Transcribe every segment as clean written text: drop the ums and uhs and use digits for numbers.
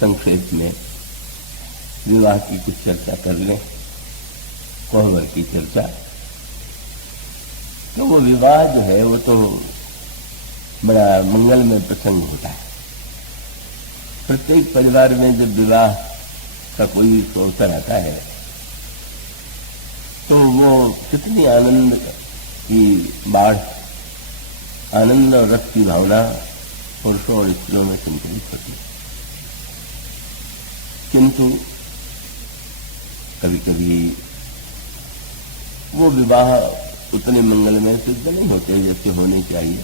संक्षेप में विवाह की कुछ चर्चा कर लें, कोहबर की चर्चा। तो वो विवाह जो है वो तो बड़ा मंगलमय प्रसंग होता है। प्रत्येक परिवार में जब विवाह का कोई अवसर आता है तो वो कितनी आनंद की बाढ़, आनंद और रस की भावना पुरुषों और स्त्रियों में संकलित होती है। किंतु कभी कभी वो विवाह उतने मंगलमय सिद्ध नहीं होते जैसे होने चाहिए,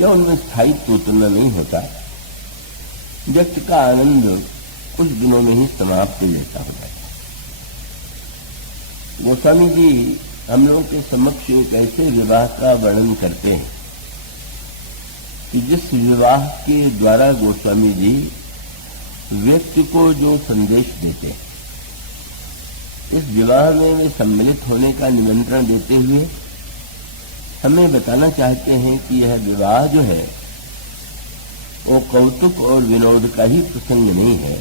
या उनमें स्थायित्व उतना नहीं होता। व्यक्ति का आनंद कुछ दिनों में ही समाप्त जैसा हो जाता है। गोस्वामी जी हम लोगों के समक्ष एक ऐसे विवाह का वर्णन करते हैं कि जिस विवाह के द्वारा गोस्वामी जी व्यक्ति को जो संदेश देते हैं, इस विवाह में वे सम्मिलित होने का निमंत्रण देते हुए हमें बताना चाहते हैं कि यह विवाह जो है वो कौतुक और विनोद का ही प्रसंग नहीं है,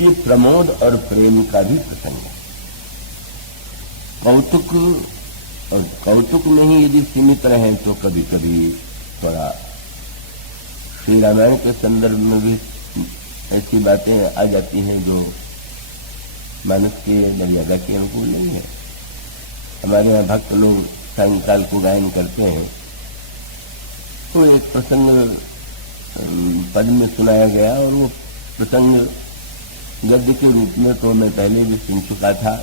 ये प्रमोद और प्रेम का भी प्रसंग है। कौतुक में ही यदि सीमित रहे तो कभी कभी थोड़ा श्री रामायण के संदर्भ में भी ऐसी बातें आ जाती हैं जो मानस के मर्यादा के अनुकूल नहीं है। हमारे यहाँ भक्त लोग सायंकाल को गायन करते हैं, तो एक प्रसंग पद में सुनाया गया और वो प्रसंग गद्य के रूप में तो मैं पहले भी सुन चुका था।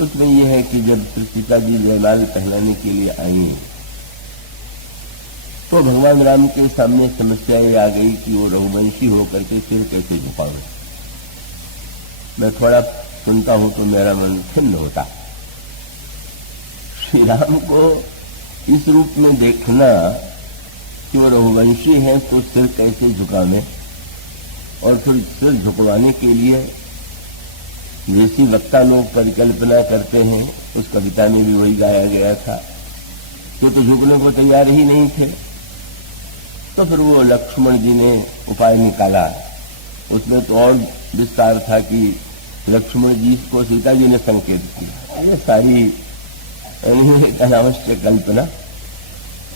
उसमें यह है कि जब श्री सीता जी जयमाल पहनाने के लिए आई तो भगवान राम के सामने समस्या ये आ गई कि वो रघुवंशी होकर के सिर कैसे झुकाऊं। मैं थोड़ा सुनता हूं तो मेरा मन खिन्न होता। श्री राम को इस रूप में देखना कि वो रघुवंशी हैं तो सिर कैसे झुकावें, और फिर सिर झुकवाने के लिए जैसी वक्ता लोग परिकल्पना करते हैं, उस कविता में भी वही गाया गया था, तो झुकने को तैयार ही नहीं थे। तो फिर वो लक्ष्मण जी ने उपाय निकाला। उसमें तो और विस्तार था कि लक्ष्मण जी को सीता जी ने संकेत किया। ये सारी अनावश्यक कल्पना।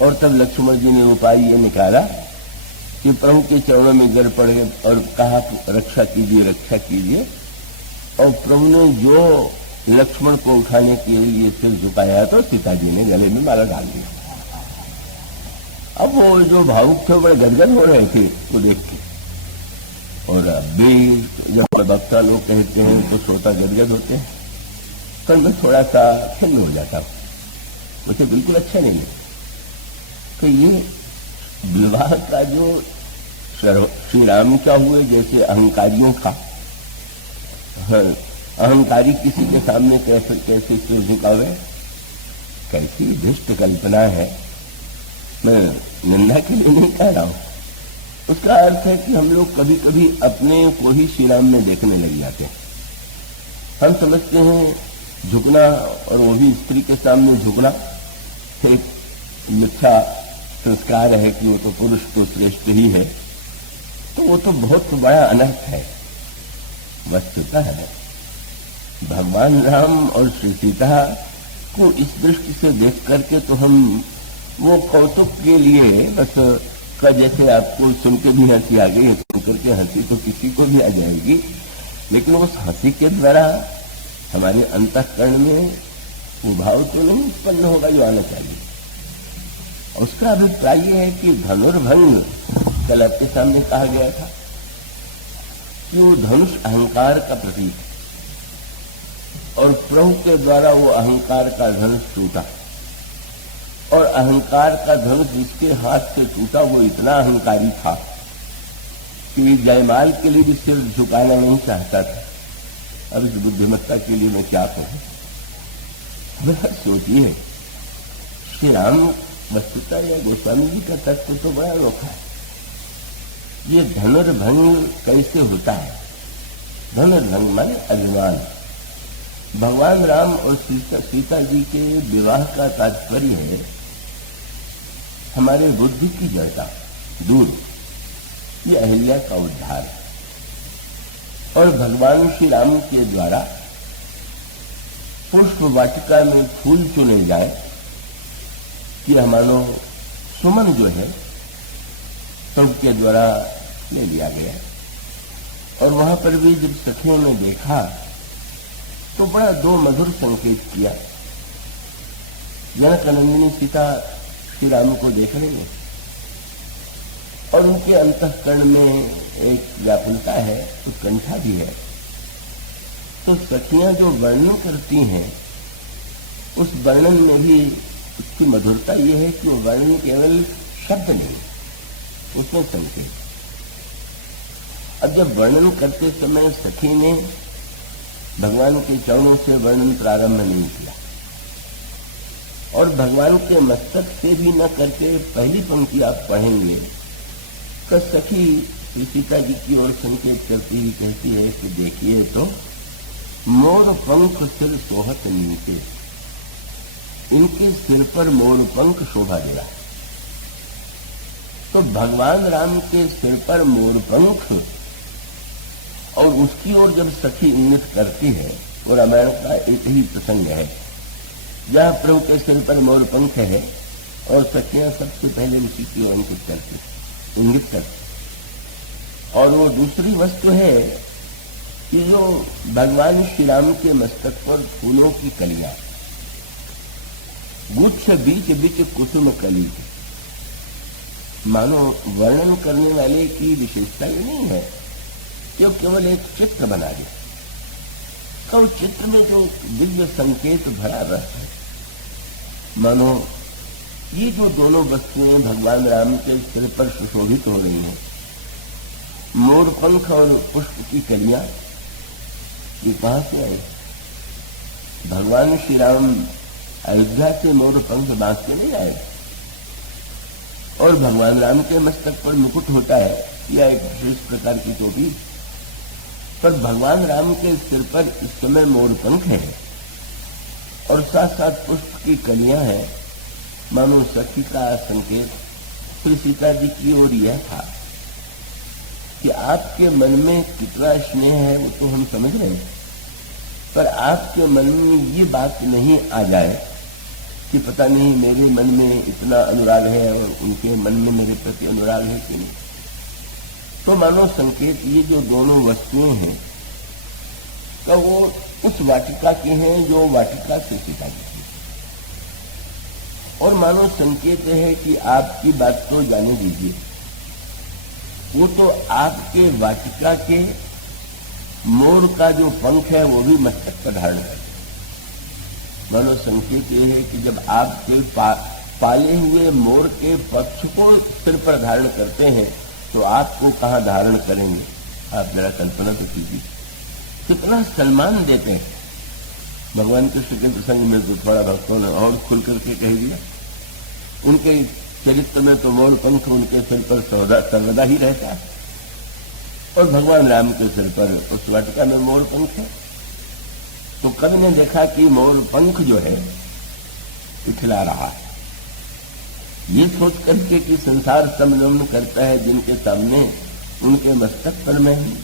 और तब लक्ष्मण जी ने उपाय ये निकाला कि प्रभु के चरणों में गिर पड़े और कहा रक्षा कीजिए, रक्षा कीजिए। और प्रभु ने जो लक्ष्मण को उठाने के लिए सिर झुकाया तो सीता जी ने गले में माला डाल दिया। अब वो जो भावुक थे बड़े गदगद हो रहे थे वो देख के, और अभी जब वक्ता लोग कहते हैं तो श्रोता गदगद होते हैं, तो मैं थोड़ा सा खिन्न हो जाता हूं, मुझे बिल्कुल अच्छा नहीं है। तो ये विवाह का जो श्री राम का हुए जैसे अहंकारियों का, अहंकारी किसी के सामने कैसे सिर झुकावे, कैसी दुष्ट कल्पना है। मैं निंदा के लिए नहीं कह रहा हूं। उसका अर्थ है कि हम लोग कभी कभी अपने को ही श्री राम में देखने लग जाते हैं। हम समझते हैं झुकना, और वो भी स्त्री के सामने झुकना, एक मिथ्या संस्कार है कि वो तो पुरुष तो श्रेष्ठ ही है। तो वो तो बहुत बड़ा अनर्थ है। वस्तुतः है भगवान राम और श्री सीता को इस दृष्टि से देख करके तो हम वो कौतुक के लिए बस का, जैसे आपको सुन के भी हंसी आ गई, सुन करके हंसी तो किसी को भी आ जाएगी, लेकिन उस हंसी के द्वारा हमारे अंतःकरण में वो भाव तो नहीं उत्पन्न होगा जो आना चाहिए। उसका अभिप्राय यह है कि धनुर्भंग कल आपके सामने कहा गया था कि वो धनुष अहंकार का प्रतीक है, और प्रभु के द्वारा वो अहंकार का धनुष टूटा, और अहंकार का धनुष जिसके हाथ से टूटा वो इतना अहंकारी था कि जयमाल के लिए भी सिर झुकाना नहीं चाहता था। अब इस बुद्धिमत्ता के लिए मैं क्या कहूं। वह सोचिए, श्री राम वस्तुता या गोस्वामी जी का तत्व तो बड़ा अनोखा है। ये धनुर्भंग कैसे होता है? धनुर्भंग माने अभिमान। भगवान राम और सीता जी के विवाह का तात्पर्य है हमारे बुद्धि की जड़ता दूर, ये अहिल्या का उद्धार है। और भगवान श्री राम के द्वारा पुष्प वाटिका में फूल चुने जाए कि हमारो सुमन जो है सबके द्वारा ले लिया गया। और वहां पर भी जब सखियों ने देखा तो बड़ा दो मधुर संकेत किया। जनक नंदिनी सीता श्री राम को देख रही है और उनके अंतःकरण में एक व्याकुलता है, उत्कंठा भी है। तो सखियां जो वर्णन करती हैं उस वर्णन में भी उसकी मधुरता ये है कि वो वर्णन केवल शब्द नहीं, उसमें संकेत। अब जब वर्णन करते समय सखी ने भगवान के चरणों से वर्णन प्रारंभ नहीं किया और भगवान के मस्तक से भी न करके पहली पंक्ति आप पढ़ेंगे तो सखी सीता जी की ओर संकेत करती हुई कहती है कि देखिए तो मोर पंख सिर सोहत नीचे, इनके सिर पर मोर पंख शोभा दे रहा है। तो भगवान राम के सिर पर मोर पंख और उसकी ओर जब सखी इंगित करती है, वो रामायण का एक ही प्रसंग है जहां प्रभु के सिर पर मोर पंख है और सखियां सबसे पहले उसी की ओर इंगित करती। और वो दूसरी वस्तु है कि जो भगवान श्री राम के मस्तक पर फूलों की कलियां, गुच्छ बीच बीच कुसुम कली, मानो वर्णन करने वाले की विशेषता ये नहीं है कि वो केवल एक चित्र बना दे। तो चित्र में जो दिव्य संकेत भरा रस है, मानो ये जो दोनों वस्तुएं भगवान राम के सिर पर सुशोभित हो रही हैं, मोर पंख और पुष्प की कलियां, ये कहां से आई? भगवान श्री राम अयोध्या से मोर पंख बांध के नहीं आए और भगवान राम के मस्तक पर मुकुट होता है या एक विशेष प्रकार की टोपी, पर भगवान राम के सिर पर इस समय मोर पंख है और साथ साथ पुष्प की कलियां हैं। मानो सखी का संकेत श्री सीता जी की ओर यह था कि आपके मन में कितना स्नेह है वो तो हम समझ रहे हैं, पर आपके मन में ये बात नहीं आ जाए कि पता नहीं मेरे मन में इतना अनुराग है और उनके मन में मेरे प्रति अनुराग है कि नहीं। तो मानो संकेत ये जो दोनों वस्तुएं हैं तो वो उस वाटिका के हैं जो वाटिका से सीता जी की। और मानो संकेत है कि आपकी बात तो जाने दीजिए, वो तो आपके वाटिका के मोर का जो पंख है वो भी मस्तक पर धारण कर। मानो संकेत ये है कि जब आपके पाले हुए मोर के पक्ष को सिर पर धारण करते हैं तो आपको कहां धारण करेंगे? आप जरा कल्पना तो कीजिए, कितना सम्मान देते हैं। भगवान कृष्ण के प्रसंग में तो थोड़ा भक्तों ने और खुल करके कह दिया, उनके चरित्र में तो मोर पंख उनके सिर पर सर्वदा ही रहता है और भगवान राम के सिर पर उस वाटिका में मोर पंख है। तो कवि ने देखा कि मोर पंख जो है इठला रहा है, ये सोच करके कि संसार समनम्न करता है जिनके सामने उनके मस्तक पर में ही।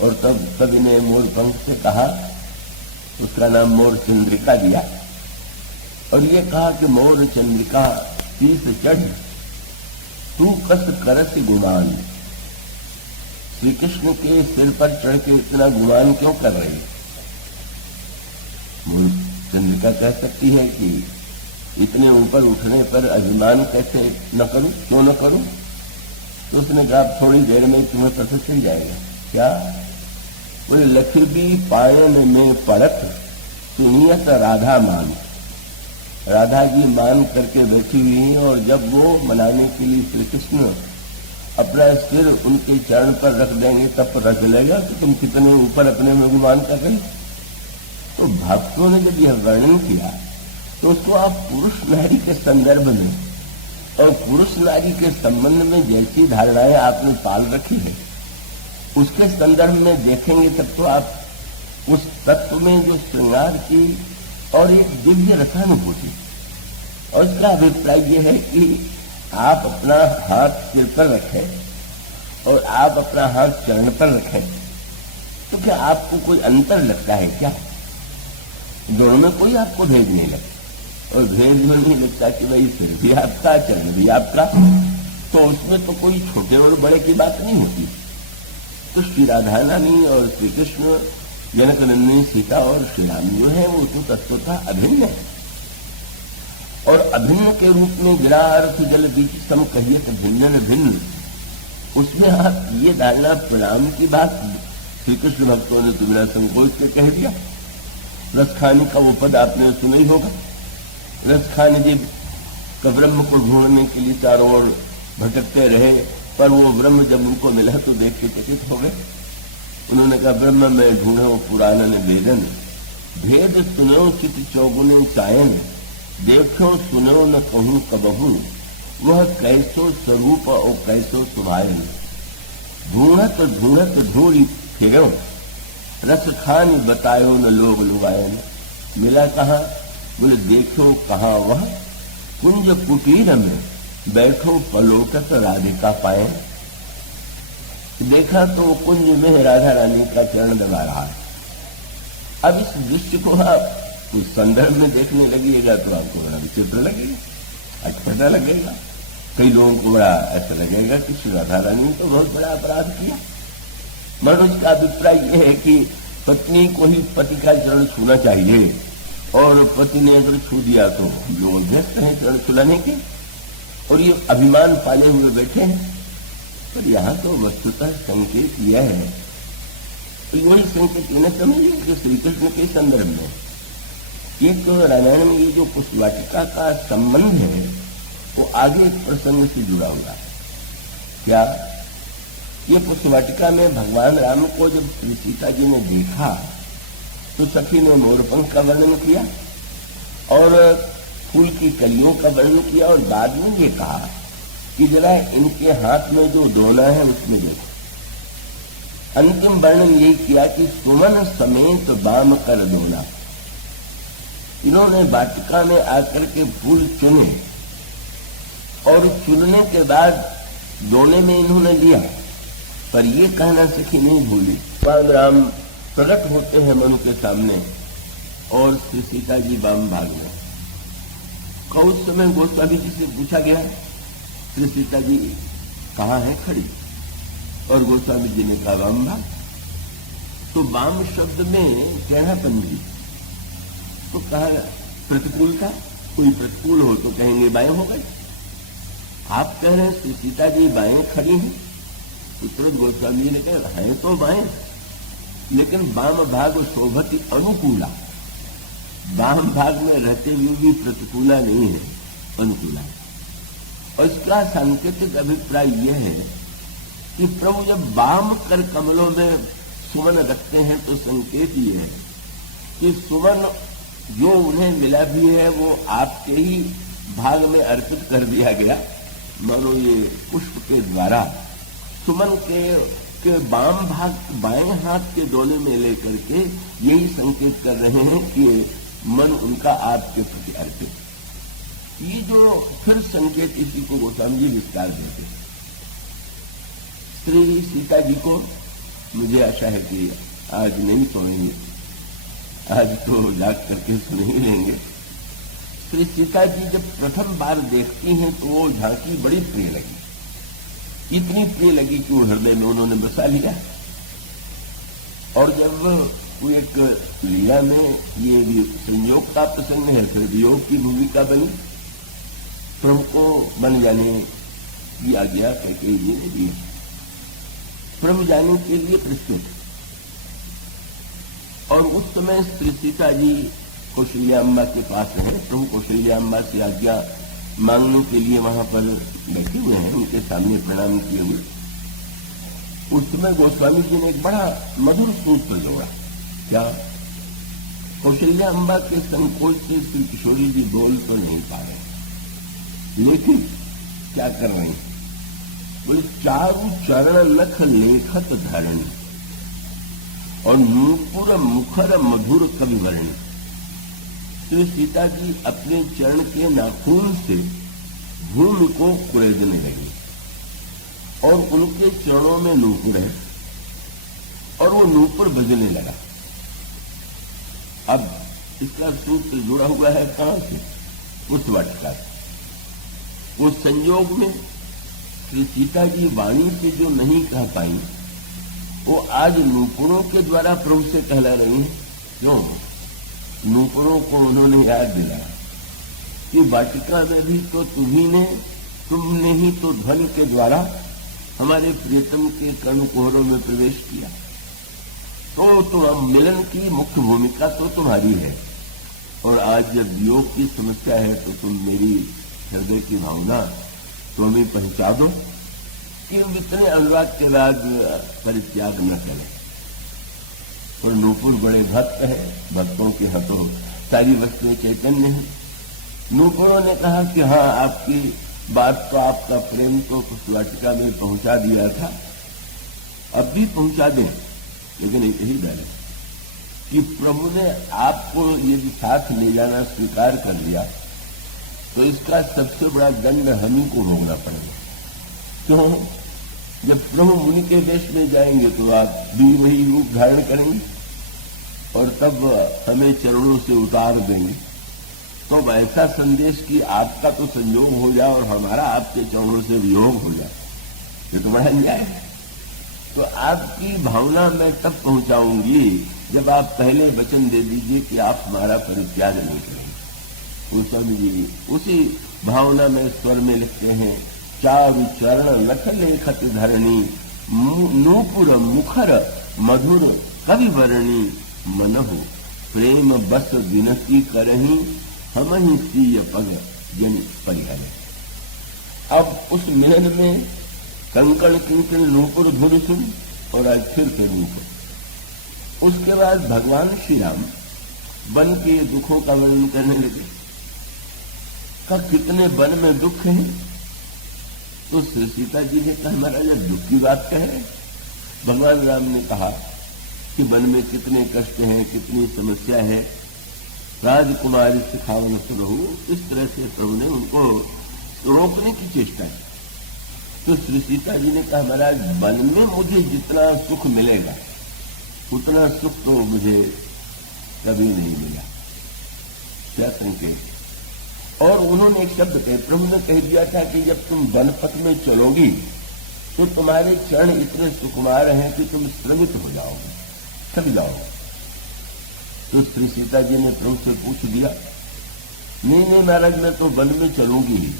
और तब कवि ने मोर पंख से कहा, उसका नाम मोर चंद्रिका दिया और ये कहा कि मोर चंद्रिका शीस चढ़ तू कस करस गुमान। श्री कृष्ण के सिर पर चढ़ के इतना गुमान क्यों कर रही है? मोर चंद्रिका कह सकती है कि इतने ऊपर उठने पर अभिमान कैसे न करूं, क्यों न करूं? तो उसने कहा थोड़ी देर में तुम्हें पता चल जाएगा। क्या? बोले लक्ष्मी पायन में पड़त सुनियत राधा मान। राधा जी मान करके बैठी हुई हैं और जब वो मनाने के लिए श्री कृष्ण अपना सिर उनके चरण पर रख देंगे तब पता चलेगा कि तुम कितने ऊपर अपने में गुमान कर रहे। तो भक्तों ने जब यह वर्णन किया तो उसको आप पुरुष नारी के संदर्भ में और पुरुष नारी के संबंध में जैसी धारणाएं आपने पाल रखी है उसके संदर्भ में देखेंगे तब तो आप उस तत्व में जो श्रृंगार की और एक दिव्य रसानुभूति। और इसका अभिप्राय यह है कि आप अपना हाथ सिर पर रखें और आप अपना हाथ चरण पर रखें, तो क्या आपको कोई अंतर लगता है क्या? दोनों में कोई आपको भेद नहीं लगता, और भेद में नहीं लगता कि भाई सिर भी आपका, चरण भी आपका, तो उसमें तो कोई छोटे और बड़े की बात नहीं होती। तो श्री राधा रानी और श्री कृष्ण, जनक नंदिनी सीता और श्री राम जो है वो तो तत्वतः अभिन्न है, और अभिन्न के रूप में गिरा अर्थ जल बीच सम कहियत भिन्न भिन्न, उसमें आप ये धारणा प्रणाम की बात श्री कृष्ण भक्तों ने तुम्हारा संकोच से कह दिया। रसखानी का वो पद आपने सुना ही होगा। रसखानी जी का ब्रह्म को ढूंढने के लिए चारों ओर भटकते रहे, पर वो ब्रह्म जब उनको मिला तो देख के चकित हो गए। उन्होंने कहा, ब्रह्म में ढूंढो पुराणन वेदन, भेद सुनो चित चौगुने चायन, देखो सुनो न कहूं कबहू, वह कैसो स्वरूप और कैसो सुभायन, ढूंढत ढूंढत ढूंढी फिरो, रस खान बतायो न लोग लुगायन। मिला कहाँ? बोले देखो कहाँ वह कुंज कुटीर में बैठो पलोटत राधिका पाए। देखा तो वो कुंज में राधा रानी का चरण दबा रहा है। अब इस दृश्य को आप उस संदर्भ में देखने लगिएगा तो आपको बड़ा विचित्र लगेगा, अटपटा लगेगा। कई लोगों को बड़ा ऐसा लगेगा कि श्री राधा रानी ने तो बहुत बड़ा अपराध किया। मनुष्य का अभिप्राय यह है कि पत्नी को ही पति का चरण छूना चाहिए, और पति ने अगर छू दिया तो लोग व्यस्त हैं चरण छुलाने के, और ये अभिमान पाले हुए बैठे हैं। पर यहाँ तो वस्तुतः संकेत यह है, तो वही संकेत इन्हें समझिए जो श्री कृष्ण के संदर्भ में एक रामायण में ये जो पुष्पवाटिका का संबंध है वो आगे एक प्रसंग से जुड़ा हुआ है। क्या? ये पुष्पवाटिका में भगवान राम को जब श्री सीता जी ने देखा तो सखी ने मोरपंख का वर्णन किया और फूल की कलियों का वर्णन किया, और बाद में ये कहा कि जरा इनके हाथ में जो दोना है उसमें देखो। अंतिम वर्णन यही किया कि सुमन समेत बाम कर दोना। इन्होंने वाटिका में आकर के फूल चुने, और चुनने के बाद दोने में इन्होंने लिया, पर ये कहना सखी नहीं भूली। भगवान राम प्रकट होते हैं मनु के सामने, और श्री सीता जी बाम भाग गए। उस समय गोस्वामी जी से पूछा गया, श्री सीता जी कहाँ है खड़ी? और गोस्वामी जी ने कहा वाम भाग। तो वाम शब्द में टेढ़ापन जी, तो कहा प्रतिकूल था, कोई प्रतिकूल हो तो कहेंगे बाएं हो गए। आप कह रहे हैं सीता जी बाएं खड़ी हैं, तो तुरंत गोस्वामी जी ने कहा है तो बाएं, लेकिन वाम भाग शोभति अनुकूला, वाम भाग में रहते हुए भी प्रतिकूला नहीं है, अनुकूला है। और इसका सांकेतिक अभिप्राय यह है कि प्रभु जब वाम कर कमलों में सुमन रखते हैं तो संकेत ये है कि सुमन जो उन्हें मिला भी है वो आपके ही भाग में अर्पित कर दिया गया। मानो ये पुष्प के द्वारा सुमन के वाम भाग बाएं हाथ के दोने में लेकर के यही संकेत कर रहे हैं कि मन उनका आपके प्रति अर्पित। ये जो फिर संकेत इसी को गोस्वामी जी विस्तार देते। श्री सीता जी को मुझे आशा है कि आज नहीं सोएंगे, आज तो जाग करके सुन ही लेंगे। श्री सीता जी जब प्रथम बार देखती हैं तो वो झांकी बड़ी प्रिय लगी, इतनी प्रिय लगी कि वो हृदय में उन्होंने बसा लिया। और जब वो एक लीला में ये भी संयोग का प्रसंग है, फिर वियोग की भूमिका बनी, तो हमको बन जाने की आज्ञा कैकेयी जी ने दी, ब्रह्म जाने के लिए प्रस्तुत। और उस समय श्री सीता जी कौशल्याम्बा के पास रहे, प्रभु कौशल्याम्बा से आज्ञा मांगने के लिए वहां पर बैठे हुए हैं, उनके सामने प्रणाम किए हुए। उस समय गोस्वामी जी ने एक बड़ा मधुर सूत्र जोड़ा। क्या? कौशल्याम्बा के संकोच से श्री किशोरी जी बोल तो नहीं पा रहे, लेकिन क्या कर रहे हैं? बोले चारु चरण लख लेखत धरणी और नूपुर मुखर मधुर कवि वर्णी। श्री सीता जी अपने चरण के नाखून से भूमि को कुरेदने लगी। और उनके चरणों में नूपुर है और वो नूपुर बजने लगा। अब इसका सूत्र जुड़ा हुआ है कहां से? उस वाटिका से। उस संयोग में श्री सीता जी वाणी से जो नहीं कह पाई, वो आज नूपुरों के द्वारा प्रभु से कहला रही हैं। क्यों? नूपुरों को उन्होंने याद दिलाया कि वाटिका में भी तो तुमने ही तो ध्वनि के द्वारा हमारे प्रियतम के कर्णकुहरों में प्रवेश किया। तो तुम मिलन की मुख्य भूमिका तो तुम्हारी है, और आज जब वियोग की समस्या है तो तुम मेरी हृदय की भावना तो हमें पहुंचा दो कि हम इतने अनुराग के बाद परित्याग न करें। और नूपुर बड़े भक्त है, भक्तों के हाथों सारी वस्तुएं चैतन्य है। नूपुरों ने कहा कि हाँ, आपकी बात तो, आपका प्रेम तो उस वाटिका में पहुंचा दिया था, अब भी पहुंचा दें, लेकिन एक ही डर है कि प्रभु ने आपको यदि साथ ले जाना स्वीकार कर लिया तो इसका सबसे बड़ा दंड हम ही को भोगना पड़ेगा। क्यों? जब प्रभु मुनि के वेश में जाएंगे तो आप भी वही रूप धारण करेंगे और तब हमें चरणों से उतार देंगे। तो ऐसा संदेश कि आपका तो संयोग हो जाए और हमारा आपके चरणों से वियोग हो जाए, ये तो बड़ा अन्याय है। तो आपकी भावना मैं तब पहुंचाऊंगी जब आप पहले वचन दे दीजिए कि आप हमारा परित्याग नहीं करेंगे। वो समझिए, उसी भावना में स्वर में लिखते हैं, चारु चरण लख लेखत धरणी, नूपुर मुखर मधुर कवि वर्णी, मनहु प्रेम बस विनती करही, हम ही सीय पग जन परिहर। अब उस मिलन में कंकण किंकण नूपुर धुर सुन और आज फिर से नूपुर। उसके बाद भगवान श्री राम वन के दुखों का वर्णन करने लगे। का कितने वन में दुख है? तो श्री सीता जी ने कहा, महाराज जब दुख की बात कहे, भगवान राम ने कहा कि वन में कितने कष्ट हैं, कितनी समस्या है, राजकुमारी सिखावन रहो। इस तरह से प्रभु ने उनको रोकने की चेष्टा की। तो श्री सीता जी ने कहा, महाराज वन में मुझे जितना सुख मिलेगा उतना सुख तो मुझे कभी नहीं मिला। क्या संकेत? और उन्होंने एक शब्द कहे, प्रभु ने कह दिया था कि जब तुम वनपथ में चलोगी तो तुम्हारे चरण इतने सुकुमार हैं कि तुम श्रमित हो जाओगे, थक जाओगे। तो श्री सीता जी ने प्रभु से पूछ दिया, नहीं महाराज, मैं तो वन में चलूंगी ही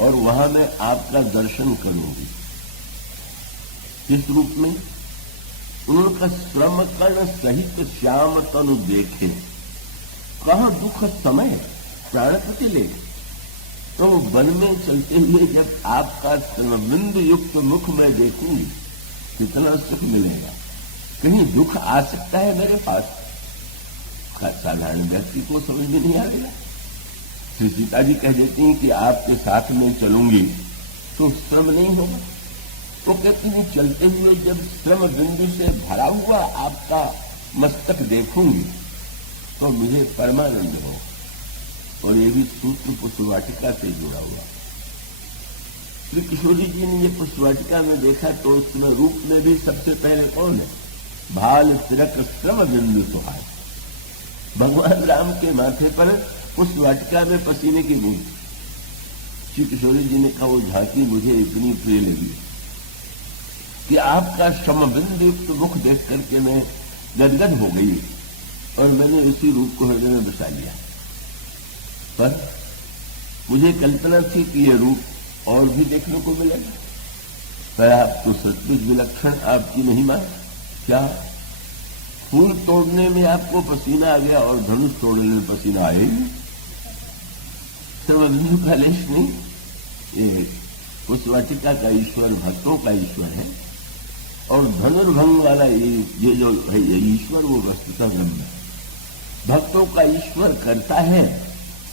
और वहां मैं आपका दर्शन करूंगी। किस रूप में? उनका श्रम कर्ण सहित श्याम तनु देखे, कहा दुख समय प्राणपति ले। तो वन में चलते हुए जब आपका बिंदु युक्त मुख मैं देखूंगी कितना सुख मिलेगा। कहीं दुख आ सकता है मेरे पास? साधारण व्यक्ति को समझ में नहीं आएगा। श्री सीता जी कह देती हैं कि आपके साथ में चलूंगी तो श्रम नहीं होगा। वो कहती हैं चलते हुए जब श्रम बिंदु से भरा हुआ आपका मस्तक देखूंगी तो मुझे परमानंद होगा। और ये भी सूत्र पुष्पवाटिका से जुड़ा हुआ। श्री किशोरी जी ने ये पुष्पवाटिका में देखा तो उसमें रूप में भी सबसे पहले कौन है? भाल तिरक श्रम बिंदु सुहाय। भगवान राम के माथे पर उस वाटिका में पसीने की बूंद। श्री किशोरी जी ने कहा, वो झांकी मुझे इतनी प्रिय लगी कि आपका श्रम बिंदु युक्त मुख देख करके मैं गदगद हो गई और मैंने उसी रूप को हृदय में बसा लिया। पर मुझे कल्पना थी कि यह रूप और भी देखने को मिलेगा, पर आप तो सचमुच विलक्षण आपकी महिमा। क्या फूल तोड़ने में आपको पसीना आ गया और धनुष तोड़ने में पसीना आए ही? सर्वबिंदु का लेश नहीं। ये उस वाटिका का ईश्वर भक्तों का ईश्वर है और धनुर्भंग वाला ये जो है ये ईश्वर वो वस्तुतः ब्रह्म है। भक्तों का ईश्वर करता है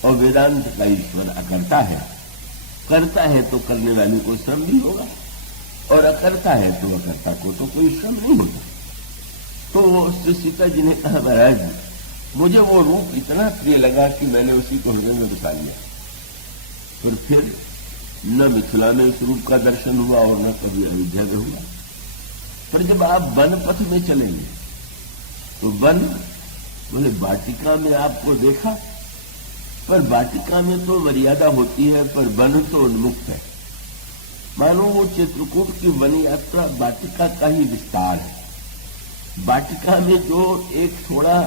और वेदांत का ईश्वर अकर्ता है। करता है तो करने वाले को श्रम भी होगा और अकर्ता है तो अकर्ता को तो कोई श्रम नहीं होता। तो श्री सीता जी ने कहा, महाराज मुझे वो रूप इतना प्रिय लगा कि मैंने उसी को हृदय में बसा लिया। फिर न मिथिला में इस रूप का दर्शन हुआ और न कभी अयोध्या में हुआ। पर जब आप वन पथ में चलेंगे तो वन बोले वाटिका में आपको देखा, पर वाटिका में तो मर्यादा होती है, पर वन तो उन्मुक्त है। मानो वो चित्रकूट की वन यात्रा वाटिका का ही विस्तार है। वाटिका में जो एक थोड़ा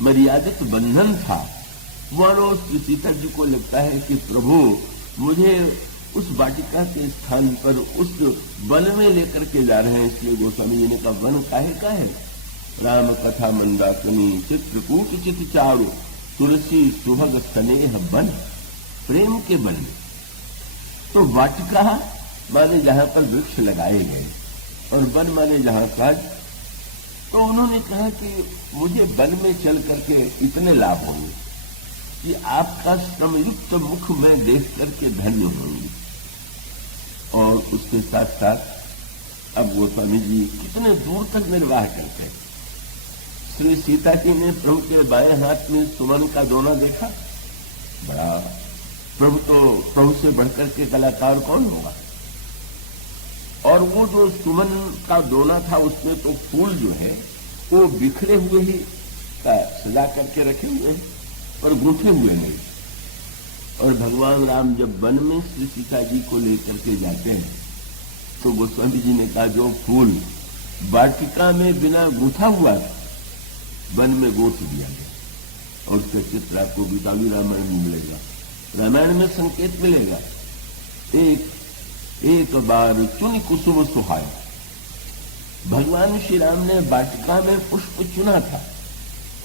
मर्यादित बंधन था, मानो श्री सीता जी को लगता है कि प्रभु मुझे उस वाटिका के स्थान पर उस वन में लेकर के जा रहे हैं। इसलिए गोस्वामी जी ने कहा वन काहे का है, राम कथा मंदाकिनी चित्रकूट चित चारु तुलसी सुभग स्नेह वन, प्रेम के वन में। तो वाटिका माने जहां पर वृक्ष लगाए गए और वन माने जहां काज। तो उन्होंने कहा कि मुझे वन में चल करके इतने लाभ होंगे कि आपका श्रमयुक्त मुख में देख करके धन्य होंगे। और उसके साथ साथ अब गोस्वामी जी कितने दूर तक निर्वाह करते हैं। श्री सीता जी ने प्रभु के बाएं हाथ में सुमन का दोना देखा। बड़ा प्रभु से बढ़कर के कलाकार कौन होगा। और वो जो सुमन का दोना था उसमें तो फूल जो है वो बिखरे हुए ही सजा करके रखे हुए हैं और गूंथे हुए नहीं। और भगवान राम जब वन में श्री सीता जी को लेकर के जाते हैं तो गोस्वामी जी ने कहा जो फूल वाटिका में बिना गूंथा हुआ वन में गूंथ दिया गया। और उसका चित्र आपको गीतावी रामायण में मिलेगा, रामायण में संकेत मिलेगा। एक बार चुन कुसुम सुहाय, भगवान श्री राम ने वाटिका में पुष्प चुना था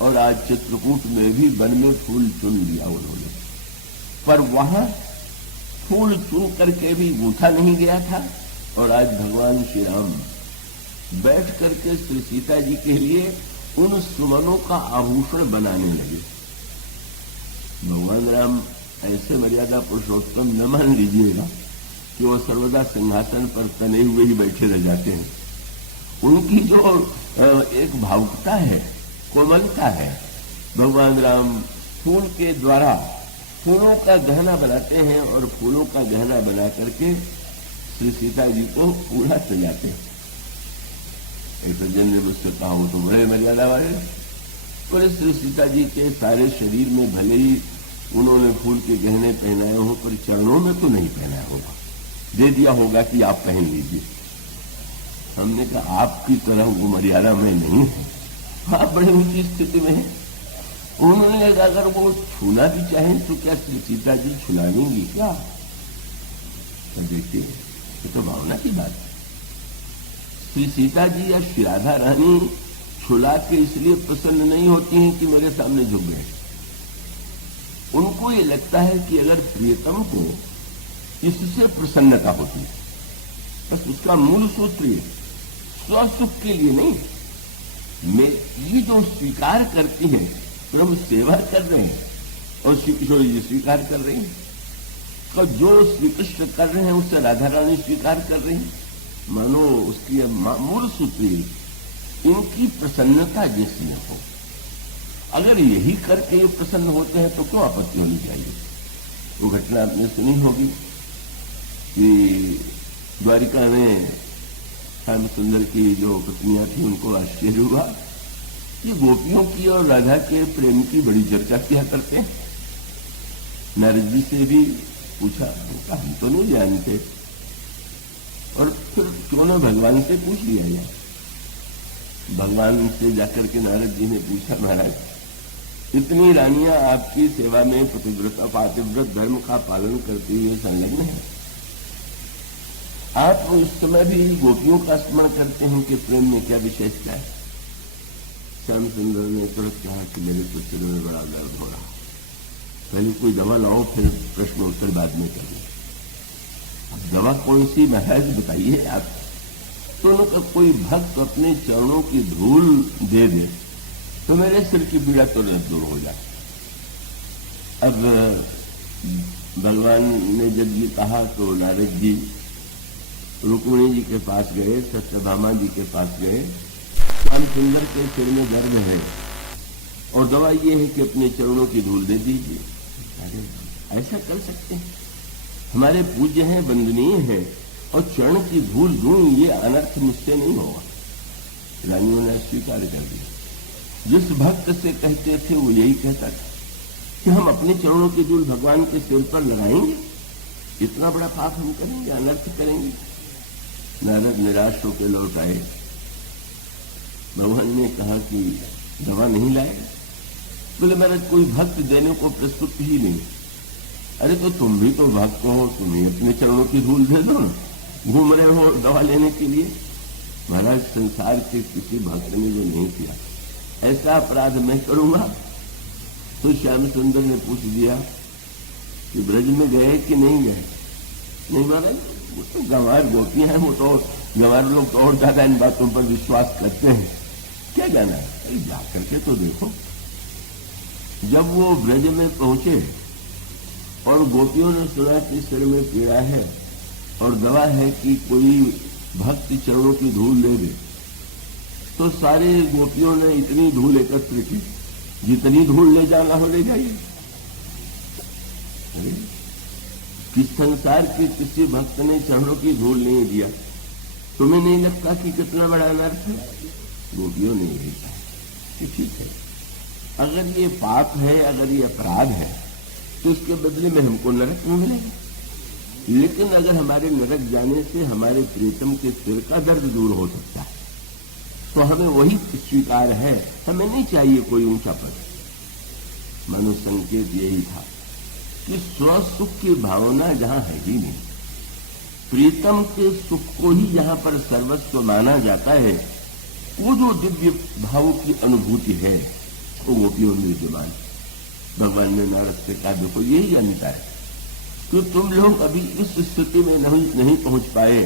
और आज चित्रकूट में भी वन में फूल चुन लिया उन्होंने। पर वहां फूल चुन करके भी गूंथा नहीं गया था और आज भगवान श्री राम बैठ करके श्री सीता जी के लिए उन सुमनों का आभूषण बनाने लगे। भगवान राम ऐसे मर्यादा पुरुषोत्तम न मान लीजिएगा कि वो सर्वदा सिंहासन पर तने हुए ही बैठे रह जाते हैं। उनकी जो एक भावुकता है, कोमलता है, भगवान राम फूल के द्वारा फूलों का गहना बनाते हैं और फूलों का गहना बना करके श्री सीता जी को पूरा सजाते हैं। एक सज्जन ने मुझसे कहा वो तो बड़े मर्यादा वाले, बोले श्री सीता जी के सारे शरीर में भले ही उन्होंने फूल के गहने पहनाए हो पर चरणों में तो नहीं पहनाया होगा, दे दिया होगा कि आप पहन लीजिए। हमने कहा आपकी तरह वो मर्यादा में नहीं है, आप बड़ी ऊंची स्थिति में है। उन्होंने अगर वो छूना भी चाहें तो क्या श्री सीता जी छुलाएंगी क्या? तो देखिए ये तो भावना की बात है। श्री सीता जी या श्री राधा रानी छुला के इसलिए प्रसन्न नहीं होती हैं कि मेरे सामने झुक गए। उनको ये लगता है कि अगर प्रियतम को इससे प्रसन्नता होती है, बस उसका मूल सूत्र ये स्वसुख के लिए नहीं, मैं ये जो स्वीकार करती हैं प्रभु सेवा कर रहे हैं और श्री किशोर जी स्वीकार कर रही हैं, तो जो श्री कृष्ण कर रहे हैं उससे राधा रानी स्वीकार कर रही हैं। मानो उसकी मूल सूत्र इनकी प्रसन्नता जैसी न हो। अगर यही करके ये प्रसन्न होते हैं तो क्यों आपत्ति होनी चाहिए। वो घटना आपने सुनी होगी कि द्वारिका में श्याम सुंदर की जो पत्नियां थी उनको आश्चर्य हुआ कि गोपियों की और राधा के प्रेम की बड़ी चर्चा किया करते हैं। नारद जी से भी पूछा, हम तो नहीं जानते, और फिर क्यों न भगवान से पूछ लिया जाए। भगवान से जाकर के नारद जी ने पूछा, महाराज इतनी रानियां आपकी सेवा में पातिव्रत धर्म का पालन करते हुए संलग्न है, आप उस समय भी गोपियों का स्मरण करते हैं कि प्रेम में क्या विशेषता है। श्याम सुंदर ने तुरंत कहा कि मेरे तो सिर में बड़ा दर्द हो रहा, पहले कोई दवा लाओ फिर प्रश्न उत्तर बाद में करें। अब दवा कौन सी महाराज बताइए आप। तो उनका कोई भक्त अपने चरणों की धूल दे दे तो मेरे सिर की पीड़ा तुरंत दूर हो जाए। अब भगवान ने जब ये कहा तो नारद जी रुक्मिणी जी के पास गए, सत्यभामा जी के पास गए। श्याम सुंदर के सिर में दर्द है और दवा ये है कि अपने चरणों की धूल दे दीजिए। ऐसा कर सकते हैं। हमारे पूज्य हैं, वंदनीय हैं, और चरण की धूल दूं ये अनर्थ मुझसे नहीं होगा। रानियों ने स्वीकार कर दिया। जिस भक्त से कहते थे वो यही कहता था कि हम अपने चरणों की धूल भगवान के सिर पर लगाएंगे, इतना बड़ा पाप हम करेंगे, अनर्थ करेंगे। नारद निराश होकर लौट आए। भगवान ने कहा कि दवा नहीं लाए? बोले महाराज कोई भक्त देने को प्रस्तुत ही नहीं। अरे तो तुम भी तो भक्त हो, तुम्हें अपने चरणों की धूल दे दो ना, घूम रहे हो दवा लेने के लिए। महाराज संसार के किसी भक्त ने जो नहीं किया ऐसा अपराध मैं करूंगा। तो श्याम सुंदर ने पूछ दिया कि ब्रज में गए कि नहीं गए? नहीं महाराज, वो तो गंवार गोपियां हैं, वो तो गंवार लोग तो और ज्यादा इन बातों पर विश्वास करते हैं, क्या जाना है, जाकर के तो देखो। जब वो ब्रज में पहुंचे और गोपियों ने सुना कि सिर में पीड़ा है और दवा है कि कोई भक्त चरणों की धूल ले दे, तो सारे गोपियों ने इतनी धूल एकत्र की, जितनी धूल ले जाना हो ले जाइए। कि संसार के किसी भक्त ने चरणों की धूल नहीं दिया, तुम्हें नहीं लगता कि कितना बड़ा अनर्थ है? गोपियों ने यही कहा कि ठीक है, अगर ये पाप है, अगर ये अपराध है, तो इसके बदले में हमको नरक में मिलेगा। लेकिन अगर हमारे नरक जाने से हमारे प्रीतम के सिर का दर्द दूर हो सकता है, तो हमें वही स्वीकार है, हमें नहीं चाहिए कोई ऊंचा पद। मानो संकेत यही था कि स्वसुख की भावना जहां है ही नहीं, प्रीतम के सुख को ही जहां पर सर्वस्व माना जाता है, वो जो दिव्य भाव की अनुभूति है वो गोपियों में विद्यमान। भगवान ने नारद से कहा देखो यही जानता है कि तुम लोग अभी इस स्थिति में नहीं पहुंच पाए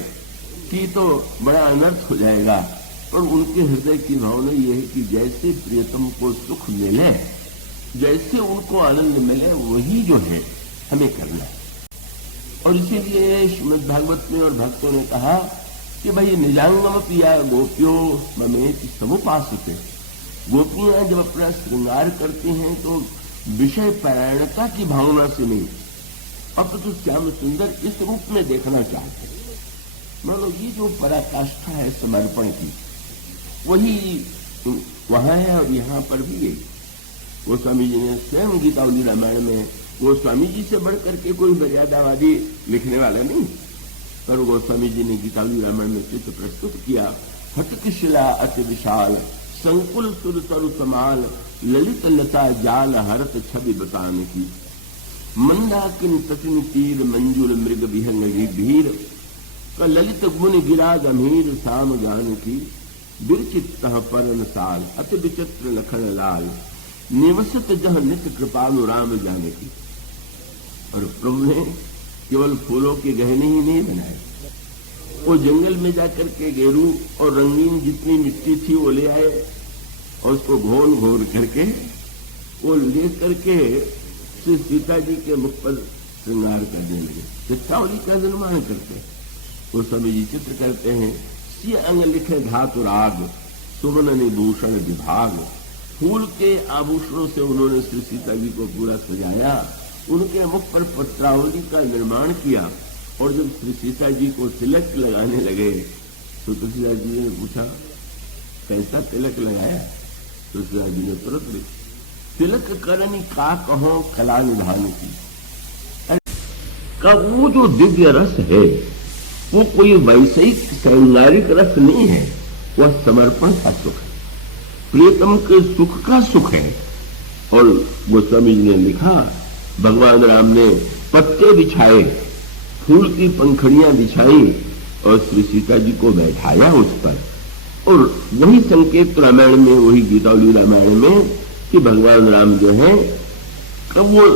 कि तो बड़ा अनर्थ हो जाएगा, और उनके हृदय की भावना यह है कि जैसे प्रियतम को सुख मिले, जैसे उनको आनंद मिले, वही जो है हमें करना है। और इसीलिए श्रीमद् भागवत में और भक्तों ने कहा कि भाई निजांगम पिया गोपियों ममेति समुपासते। गोपियां जब अपना श्रृंगार करती हैं तो विषय परायणता की भावना से नहीं, अब तो श्याम सुंदर इस रूप में देखना चाहते हैं। मानो ये जो पराकाष्ठा है समर्पण की, वही वहां है और यहां पर भी है। गोस्वामी जी ने स्वयं गीतावली रामायण में, गोस्वामी जी से बढ़कर के कोई मर्यादावादी लिखने वाला नहीं, पर गोस्वामी जी ने गीतावली रामायण में चित्र प्रस्तुत किया। हटकिशिला अति विशाल संकुल सुर तरु समाल, ललित लता जाल हरत छवि बताने की। मंदाकिन तटिन तीर मंजुल मृग विहंग भीर, ललित गुण गिरा गंभीर साम गान की। विरचित परन साल अति विचित्र लखन लाल, निवसत जह नित कृपालु राम जाने की। और प्रभु ने केवल फूलों के गहने ही नहीं बनाए, वो जंगल में जाकर के गेरू और रंगीन जितनी मिट्टी थी वो ले आए और उसको घोल घोर करके वो ले करके श्री सीता जी के मुख पर श्रृंगार करने लगे। चित्रावली का निर्माण करते हैं, वो स्वामी जी चित्र करते हैं। सिय अंग लिखे धातु राग, सुमन निभूषण विभाग। फूल के आभूषणों से उन्होंने श्री सीता जी को पूरा सजाया, उनके मुख पर पत्रावली का निर्माण किया। और जब श्री सीता जी को तिलक लगाने लगे तो तुलसीदास जी ने पूछा कैसा तिलक लगाया? तुलसीदास जी ने तुरंत तिलक करनी का कहो कला निधान की। का वो जो दिव्य रस है वो कोई वैश्विक सांसारिक रस नहीं है, वह समर्पण का सुख है, प्रियतम के सुख का सुख है। और गोस्वामी जी ने लिखा भगवान राम ने पत्ते बिछाए, फूल की पंखड़ियां बिछाई और श्री सीता जी को बैठाया उस पर। और वही संकेत रामायण में, वही गीतावली रामायण में कि भगवान राम जो है, कब वो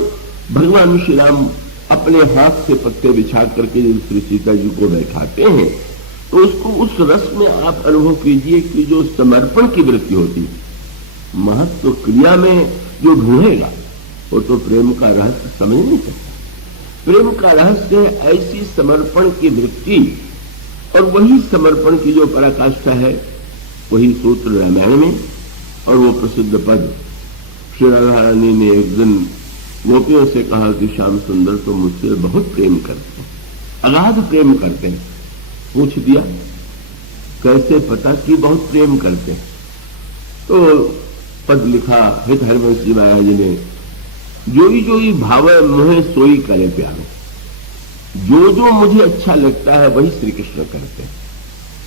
भगवान श्री राम अपने हाथ से पत्ते बिछा करके जब श्री सीता जी को बैठाते हैं तो उसको उस रस में आप अनुभव कीजिए कि जो समर्पण की वृत्ति होती है। महत्व क्रिया में जो ढूंढेगा वो तो प्रेम का रहस्य समझ नहीं सकता। प्रेम का रहस्य ऐसी समर्पण की वृत्ति, और वही समर्पण की जो पराकाष्ठा है वही सूत्र रामायण में। और वो प्रसिद्ध पद श्री राधा रानी ने एक दिन गोपियों से कहा कि श्याम सुंदर तो मुझसे बहुत प्रेम करते हैं, अगाध प्रेम करते हैं। पूछ दिया कैसे पता कि बहुत प्रेम करते हैं? तो पद लिखा हित हरिवंश जी महाराज ने, जोई भावे मोहे सोई करे प्यारो। जो जो मुझे अच्छा लगता है वही श्री कृष्ण करते हैं।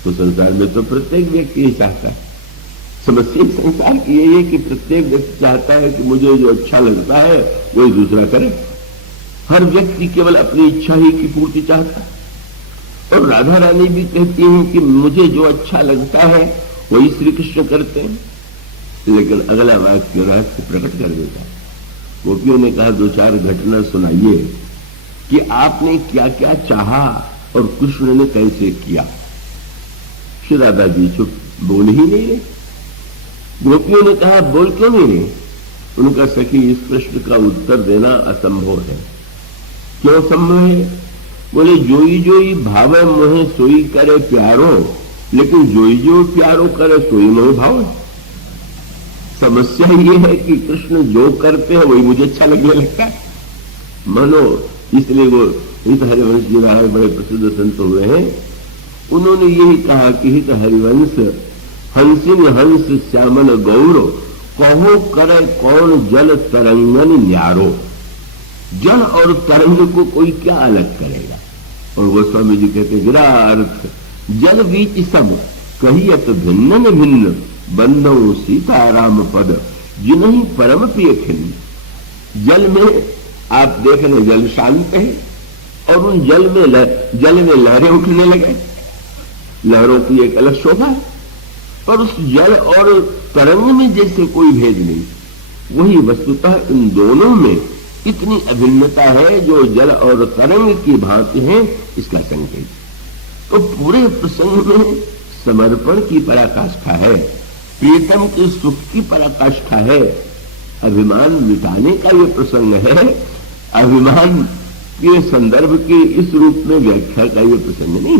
तो संसार में तो प्रत्येक व्यक्ति ये चाहता है। समस्या संसार की यही है कि प्रत्येक व्यक्ति चाहता है कि मुझे जो अच्छा लगता है वही दूसरा करे। हर व्यक्ति केवल अपनी इच्छा ही की पूर्ति चाहता है। और राधा रानी भी कहती हैं कि मुझे जो अच्छा लगता है वही श्री कृष्ण करते हैं। लेकिन अगला वाक्य रहस्य प्रकट कर देता है। गोपियों ने कहा दो चार घटना सुनाइए कि आपने क्या क्या चाहा और कृष्ण ने कैसे किया। श्री राधा जी चुप, बोल ही नहीं रहे। गोपियों ने कहा बोल क्यों नहीं रहे? उनका सखी इस प्रश्न का उत्तर देना असंभव है। क्यों संभव है? बोले जोई भावे मोहे सोई करे प्यारो, लेकिन जोई प्यारो करे सोई मोह भाव। समस्या ये है कि कृष्ण जो करते हैं वही मुझे अच्छा लगने लगता है। मनो इसलिए वो हित हरिवंश जी महाराज बड़े प्रसिद्ध संत हुए हैं। उन्होंने यही कहा कि हित हरिवंश हंसिन हंस श्यामन गौरो, कहो करे कौन जल तरंगन न्यारो। जल और तरंग को कोई क्या अलग करेगा? और गोस्वामी जी कहते गिरा अर्थ, जल बीच सम कहियत भिन्न भिन्न, बंदो सीताराम पद जिन्हीं परम प्रिय खिन्न। जल में आप देख रहे जल शांत है और उन जल में लहरें उठने लगे। लहरों की एक अलग शोभा है, पर उस जल और तरंग में जैसे कोई भेद नहीं। वही वस्तुतः इन दोनों में इतनी अभिन्नता है जो जल और तरंग की भांति है, इसका संकेत। तो पूरे प्रसंग में समर्पण की पराकाष्ठा है, प्रियतम के सुख की पराकाष्ठा है। अभिमान मिटाने का ये प्रसंग है। अभिमान के संदर्भ के इस रूप में व्याख्या का ये प्रसंग नहीं।